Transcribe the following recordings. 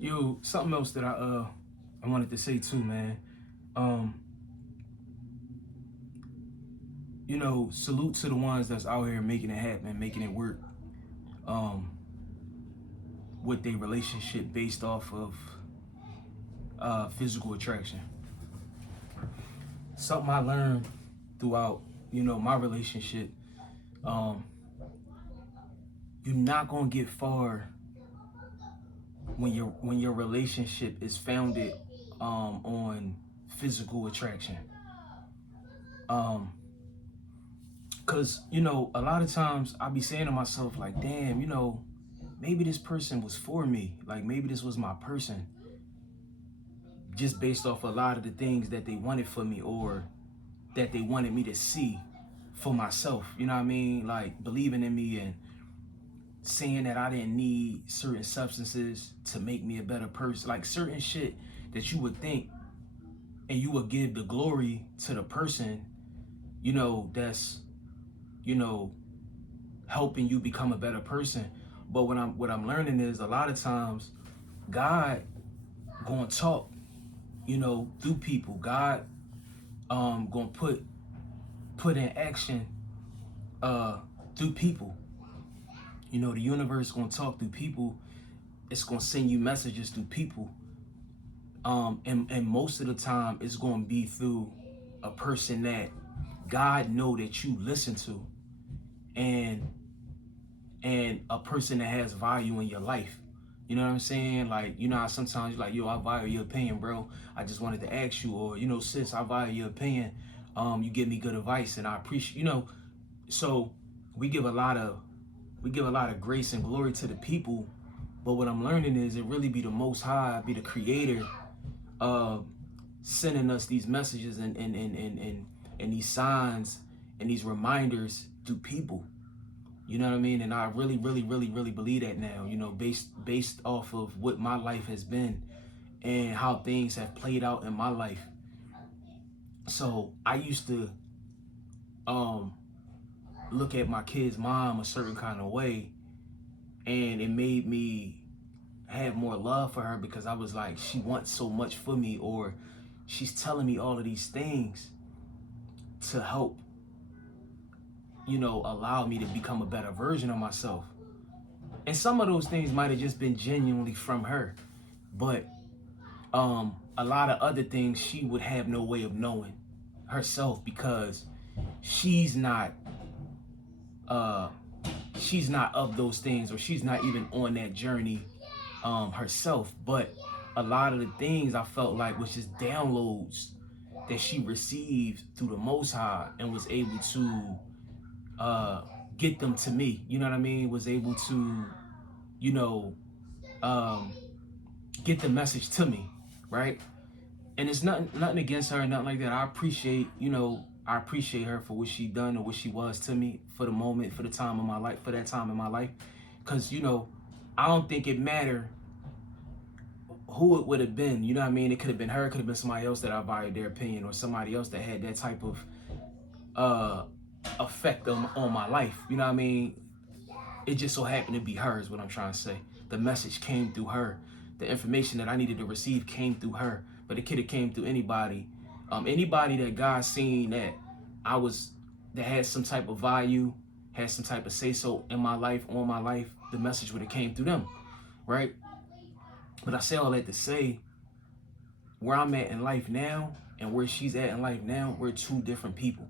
Yo, something else that I wanted to say too, man. Um, salute to the ones that's out here making it happen, making it work. Um, with their relationship based off of physical attraction. Something I learned throughout, my relationship. Um, you're not gonna get far when your relationship is founded on physical attraction. Um, Cause a lot of times I be saying to myself like, damn, maybe this person was for me. Like maybe this was my person, just based off a lot of the things that they wanted for me or that they wanted me to see for myself. You know what I mean? Like believing in me and saying that I didn't need certain substances to make me a better person. Like certain shit that you would think and you would give the glory to the person, that's, you know, helping you become a better person. But what I'm learning is a lot of times God gonna talk, through people. God gonna put in action through people. The universe gonna talk through people. It's gonna send you messages through people. And most of the time it's gonna be through a person that God know that you listen to, and a person that has value in your life. You know what I'm saying? Like, how sometimes you're like, yo, I value your opinion, bro. I just wanted to ask you, or, sis, I value your opinion. You give me good advice and I appreciate, so we give a lot of grace and glory to the people. But what I'm learning is it really be the Most High, be the creator, uh, sending us these messages and these signs and these reminders through people. You know what I mean? And I really, really, really, really believe that now, based off of what my life has been and how things have played out in my life. So I used to look at my kid's mom a certain kind of way, and it made me have more love for her because I was like, she wants so much for me, or she's telling me all of these things to help, allow me to become a better version of myself. And some of those things might have just been genuinely from her, but a lot of other things she would have no way of knowing herself because she's not uh she's not of those things, or she's not even on that journey herself. But a lot of the things I felt like was just downloads that she received through the Most High and was able to get them to me. You know what I mean? Was able to, you know, um, get the message to me, right? And it's nothing against her, nothing like that. I appreciate her for what she done or what she was to me for the moment, for the time of my life, for that time in my life. Cause I don't think it mattered who it would have been. You know what I mean? It could have been her, it could have been somebody else that I valued their opinion, or somebody else that had that type of uh effect on my life. You know what I mean? It just so happened to be her is what I'm trying to say. The message came through her. The information that I needed to receive came through her. But it could have came through anybody. Anybody that God seen that that had some type of value, had some type of say so in my life, on my life, the message would have came through them, right? But I say all that to say, where I'm at in life now and where she's at in life now, we're two different people.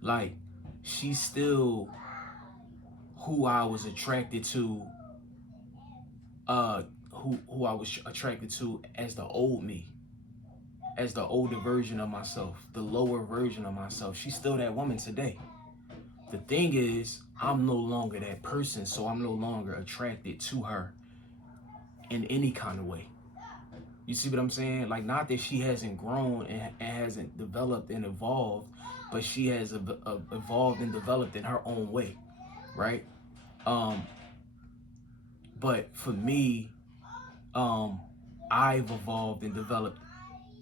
Like, she's still who I was attracted to, who I was attracted to as the old me, as the older version of myself, the lower version of myself. She's still that woman today. The thing is, I'm no longer that person, so I'm no longer attracted to her in any kind of way. You see what I'm saying? Like, not that she hasn't grown and hasn't developed and evolved, but she has evolved and developed in her own way, right? But for me, I've evolved and developed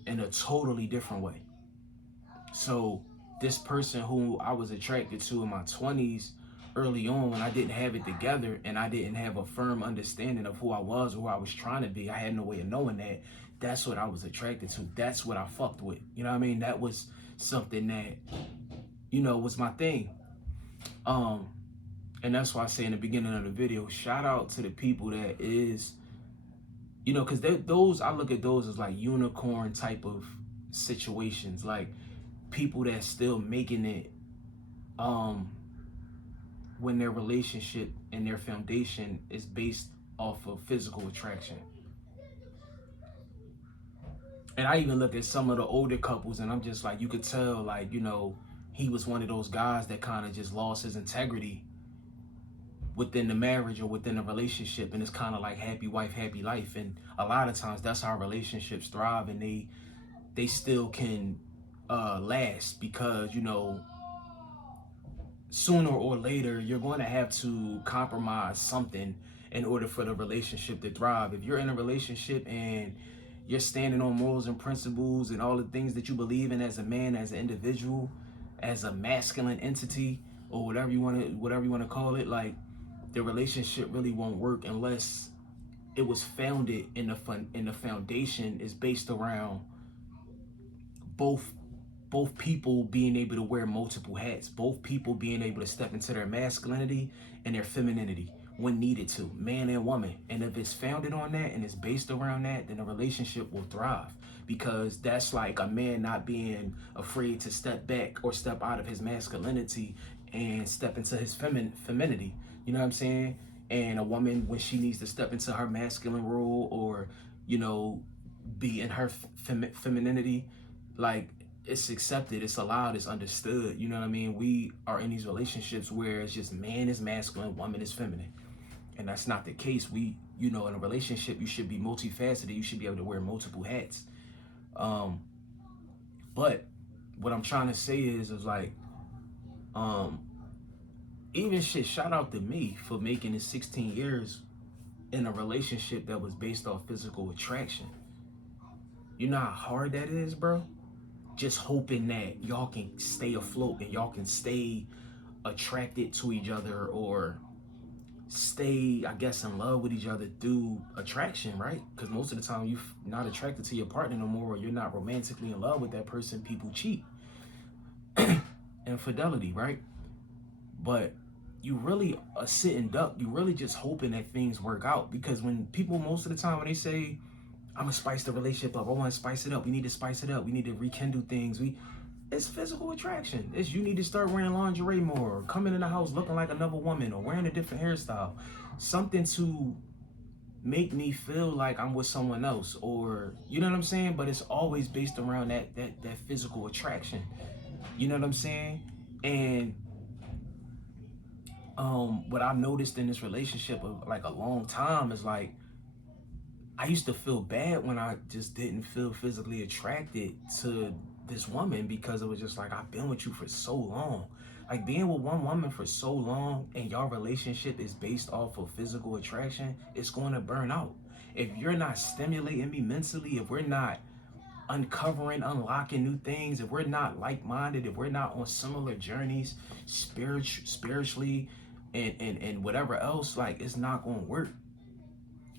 in a totally different way. So this person who I was attracted to in my 20s, early on when I didn't have it together and I didn't have a firm understanding of who I was or who I was trying to be. I had no way of knowing that. That's what I was attracted to. That's what I fucked with. You know what I mean? That was something that, you know, was my thing. And that's why I say in the beginning of the video, shout out to the people that is, you know, because those, I look at those as like unicorn type of situations, like people that's still making it when their relationship and their foundation is based off of physical attraction. And I even look at some of the older couples and I'm just like, you could tell, like, you know, he was one of those guys that kind of just lost his integrity within the marriage or within the relationship, and it's kind of like happy wife, happy life. And a lot of times that's how relationships thrive, and they still can last, because, you know, sooner or later you're going to have to compromise something in order for the relationship to thrive. If you're in a relationship and you're standing on morals and principles and all the things that you believe in as a man, as an individual, as a masculine entity, or whatever you want to call it, like, the relationship really won't work unless it was founded in the foundation is based around both people being able to wear multiple hats, both people being able to step into their masculinity and their femininity when needed to, man and woman. And if it's founded on that and it's based around that, then the relationship will thrive, because that's like a man not being afraid to step back or step out of his masculinity and step into his femininity. You know what I'm saying? And a woman, when she needs to step into her masculine role, or, you know, be in her femininity, like, it's accepted, it's allowed, it's understood. You know what I mean? We are in these relationships where it's just man is masculine, woman is feminine. And that's not the case. We, you know, in a relationship, you should be multifaceted. You should be able to wear multiple hats. But what I'm trying to say is like, even shit, shout out to me for making it 16 years in a relationship that was based off physical attraction. You know how hard that is, bro? Just hoping that y'all can stay afloat and y'all can stay attracted to each other, or stay, I guess, in love with each other through attraction, right? Because most of the time you're not attracted to your partner no more, or you're not romantically in love with that person. People cheat. Infidelity, right? But you really a sitting duck. You really just hoping that things work out, because when people, most of the time, when they say, I'm gonna spice the relationship up, I want to spice it up, we need to spice it up, we need to rekindle things, it's physical attraction. It's, you need to start wearing lingerie more, or coming in the house looking like another woman, or wearing a different hairstyle, something to make me feel like I'm with someone else, or, you know what I'm saying? But it's always based around that physical attraction. You know what I'm saying? And what I've noticed in this relationship of like a long time is like, I used to feel bad when I just didn't feel physically attracted to this woman, because it was just like, I've been with you for so long. Like, being with one woman for so long and your relationship is based off of physical attraction, it's going to burn out. If you're not stimulating me mentally, if we're not uncovering, unlocking new things, if we're not like-minded, if we're not on similar journeys spiritually and whatever else, like, it's not going to work.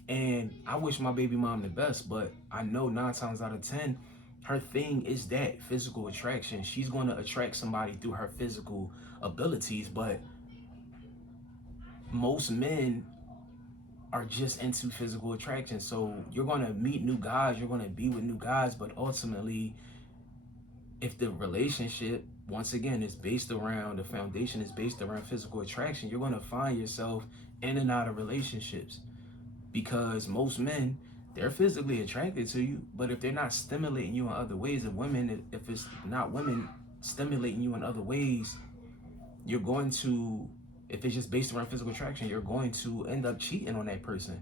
And I wish my baby mom the best, but I know 9 times out of 10, her thing is that physical attraction. She's going to attract somebody through her physical abilities, but most men are just into physical attraction. So you're going to meet new guys, you're going to be with new guys, but ultimately, if the relationship, once again, is based around, the foundation is based around physical attraction, you're going to find yourself in and out of relationships. Because most men, they're physically attracted to you, but if they're not stimulating you in other ways, and women, if it's not women stimulating you in other ways, you're going to, if it's just based around physical attraction, you're going to end up cheating on that person.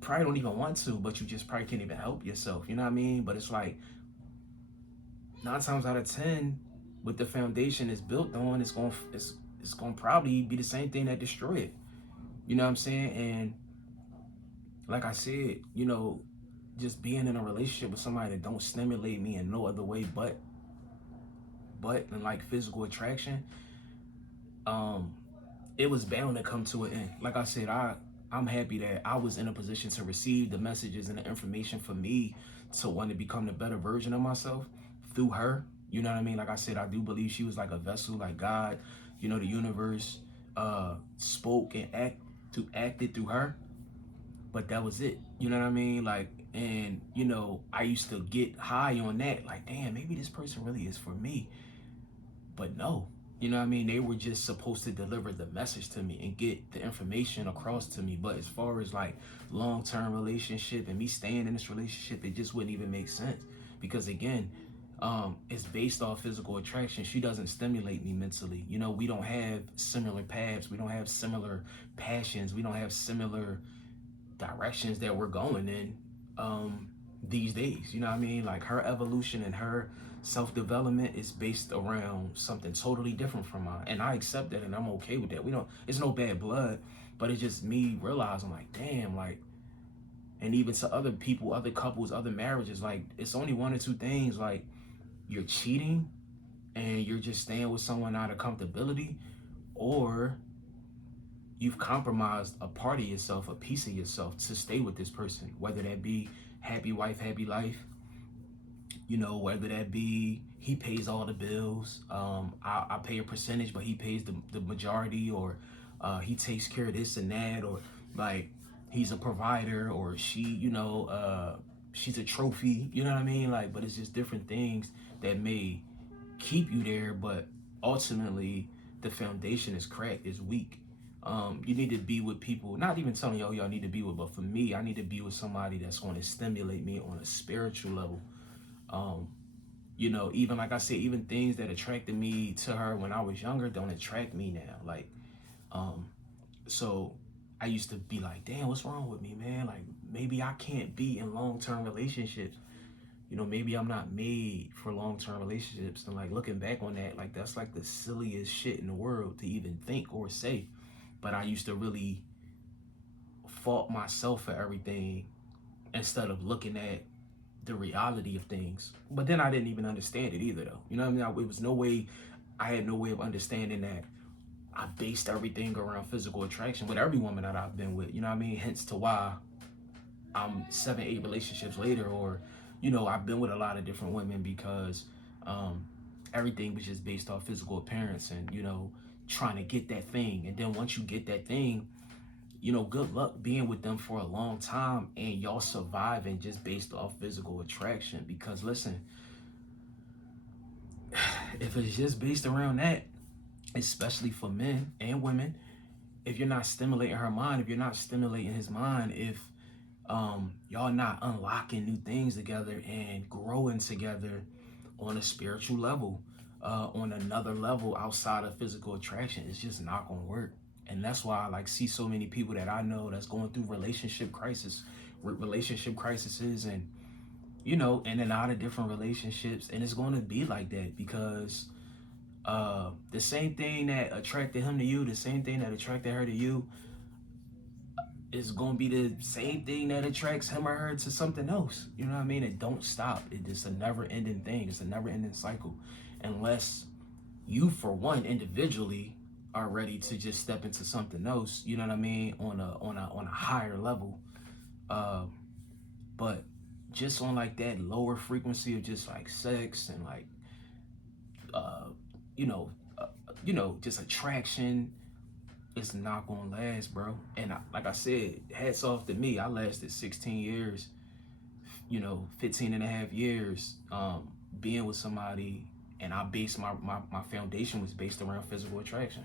Probably don't even want to, but you just probably can't even help yourself. You know what I mean? But it's like 9 times out of 10, what the foundation is built on, it's going to probably be the same thing that destroy it. You know what I'm saying? And like I said, you know, just being in a relationship with somebody that don't stimulate me in no other way but and like physical attraction, it was bound to come to an end. Like I said, I'm happy that I was in a position to receive the messages and the information for me to want to become the better version of myself through her. You know what I mean? Like I said, I do believe she was like a vessel, like God, you know, the universe spoke and acted through her. But that was it. You know what I mean? Like, and you know, I used to get high on that, like, damn, maybe this person really is for me. But no, you know what I mean? They were just supposed to deliver the message to me and get the information across to me. But as far as like long-term relationship and me staying in this relationship, it just wouldn't even make sense. Because again, it's based off physical attraction. She doesn't stimulate me mentally. You know, we don't have similar paths. We don't have similar passions. We don't have similar directions that we're going in these days. You know what I mean? Like her evolution and her self-development is based around something totally different from mine, and I accept that and I'm okay with that. We don't, it's no bad blood, but it's just me realizing like, damn, like, and even to other people, other couples, other marriages, like it's only one or two things. Like you're cheating and you're just staying with someone out of comfortability, or you've compromised a part of yourself, a piece of yourself to stay with this person, whether that be happy wife, happy life, you know, whether that be he pays all the bills, I pay a percentage, but he pays the majority, or he takes care of this and that, or like he's a provider, or she, you know, she's a trophy, you know what I mean? Like, but it's just different things that may keep you there, but ultimately the foundation is cracked, is weak. You need to be with people, not even telling y'all need to be with, but for me, I need to be with somebody that's going to stimulate me on a spiritual level. Um, you know, even like I said, even things that attracted me to her when I was younger don't attract me now. Like, um, so I used to be like, damn, what's wrong with me, man? Like, maybe I can't be in long-term relationships. You know, maybe I'm not made for long-term relationships. And like looking back on that, like that's like the silliest shit in the world to even think or say. But I used to really fault myself for everything instead of looking at the reality of things. But then I didn't even understand it either, though. You know what I mean? It was no way, I had no way of understanding that I based everything around physical attraction with every woman that I've been with. You know what I mean? Hence to why I'm 7, 8 relationships later, or, you know, I've been with a lot of different women because everything was just based off physical appearance and, you know, trying to get that thing. And then once you get that thing, you know, good luck being with them for a long time and y'all surviving just based off physical attraction. Because listen, if it's just based around that, especially for men and women, if you're not stimulating her mind, if you're not stimulating his mind, if y'all not unlocking new things together and growing together on a spiritual level, on another level outside of physical attraction, it's just not gonna work. And that's why I like see so many people that I know that's going through relationship crises, and you know, in and out of different relationships, and it's going to be like that because the same thing that attracted him to you, the same thing that attracted her to you, is going to be the same thing that attracts him or her to something else. You know what I mean? It don't stop. It's a never-ending thing. It's a never-ending cycle, unless you, for one, individually are ready to just step into something else. You know what I mean? On a higher level. Uh, but just on like that lower frequency of just like sex and like uh, you know, just attraction, it's not gonna last, bro. And like I said, hats off to me. I lasted 16 years, you know, 15 and a half years being with somebody, and I based my foundation was based around physical attraction.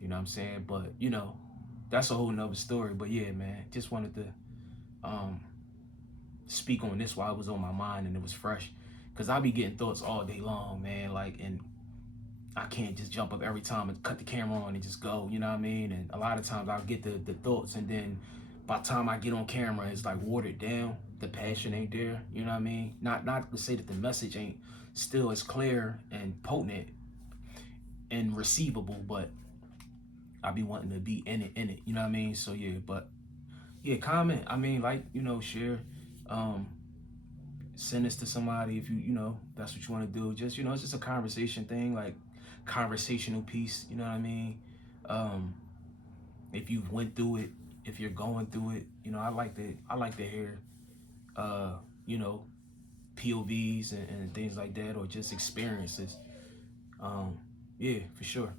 You know what I'm saying? But, you know, that's a whole nother story. But yeah, man, just wanted to um, speak on this while it was on my mind and it was fresh. Because I be getting thoughts all day long, man. Like, and I can't just jump up every time and cut the camera on and just go, you know what I mean? And a lot of times I'll get the thoughts, and then by the time I get on camera, it's like watered down. The passion ain't there, you know what I mean? Not to say that the message ain't still as clear and potent and receivable, but I be wanting to be in it, you know what I mean? So yeah, but yeah, comment. I mean, like, you know, share, um, send this to somebody if you know, that's what you want to do. Just, you know, it's just a conversation thing, like conversational piece, you know what I mean? Um, if you've went through it, if you're going through it, you know, I like to hear, you know, POVs and things like that, or just experiences. Yeah, for sure.